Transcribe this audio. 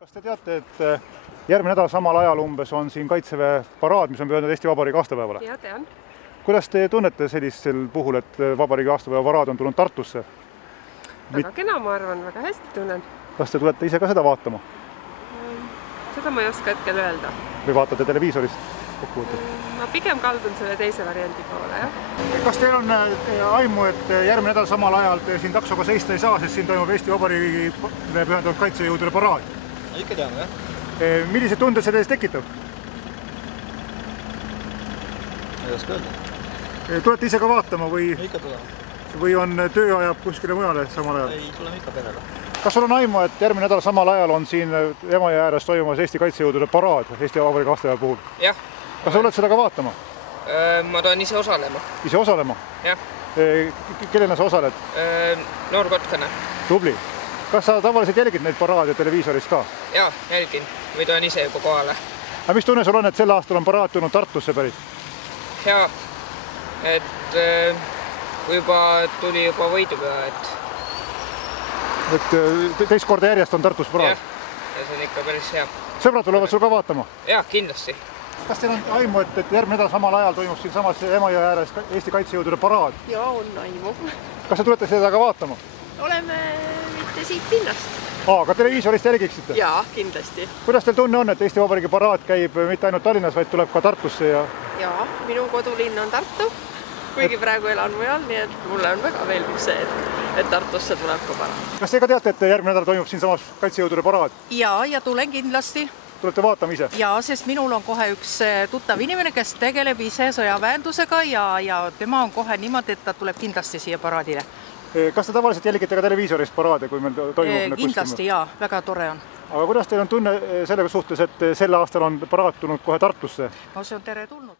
Kas te teate, et järgmine nädal samal ajal umbes on siin Kaitseväe paraad, mis on pühendatud Eesti Vabariigi aastapäevale? Ja, tean. Kuidas te tunnete sellisel puhul, et Vabariigi aastapäeva paraad on tulnud Tartusse? Väga kena, ma arvan, väga hästi tunnen. Kas te tulete ise ka seda vaatama? Seda ma ei oska hetkel öelda. Või vaatate televiisorist kokkuvõttes? Ma pigem kaldun selle teise variandi poole, jah. Kas teil on aimu, et järgmine nädal samal ajal te siin taksoga seista ei saa, sest siin toimub Eesti Vabariigi pühendatud kaitsejõudude paraad? Ikka teame, jah. Millised tunded see teis tekitab? Ei oska öelda. Tulete ise ka vaatama Ikka tuleme. või on töö ajab kuskile mujale samal ajal? Ei, tuleme ikka perele. Kas sul on aimu, et järgmine nädal samal ajal on siin Emajõe ääres toimumas Eesti kaitsejõudude paraad Eesti Vabariigi aastapäeva puhul? Jah. Kas sa tuled seda ka vaatama? Ma tahan ise osalema. Ise osalema? Jah. Kellena sa osaled? Noor kotkane. Tubli. Kas sa tavaliselt jälgid neid paraade televiisoris ka? Jaa, jälgin. Või tulen ise juba kohale. Aga mis tunne sul on, et sel aastal on paraad tulnud Tartusse päris? Hea. Et tuli juba võidupüha, et teist korda järjest on Tartus paraad? Jah, ja see on ikka päris hea. Sõbrad tulevad sul ka vaatama? Jah, kindlasti. Kas teil on aimu, et järgmine nädal samal ajal toimub siin samas Emajõe ääres Eesti kaitsejõudude paraad? Jaa, on aimu. Kas te tulete seda ka vaatama? Oleme mitte siit linnast. Aga televiisorist jälgiksite? Jaa, kindlasti. Kuidas teil tunne on, et Eesti Vabariigi paraad käib mitte ainult Tallinnas, vaid tuleb ka Tartusse? Jaa, minu kodulinn on Tartu, kuigi praegu elan mujal, nii et mulle on väga meeldib see, et Tartusse tuleb ka paraad. Kas te ka teate, et järgmine nädal toimub siin samas kaitsejõudude paraad? Jaa, ja tulen kindlasti. Tulete vaatama ise? Jaa, sest minul on kohe üks tuttav inimene, kes tegeleb ise sõjaväendusega ja tema on kohe niimoodi, et ta tuleb kindlasti siia paraadile. Kas te tavaliselt jälgite ka televiisorist paraade, kui meil toimub? Kindlasti jaa, väga tore on. Aga kuidas teil on tunne selle suhtes, et sel aastal on paraad tulnud kohe Tartusse? No see on teretulnud.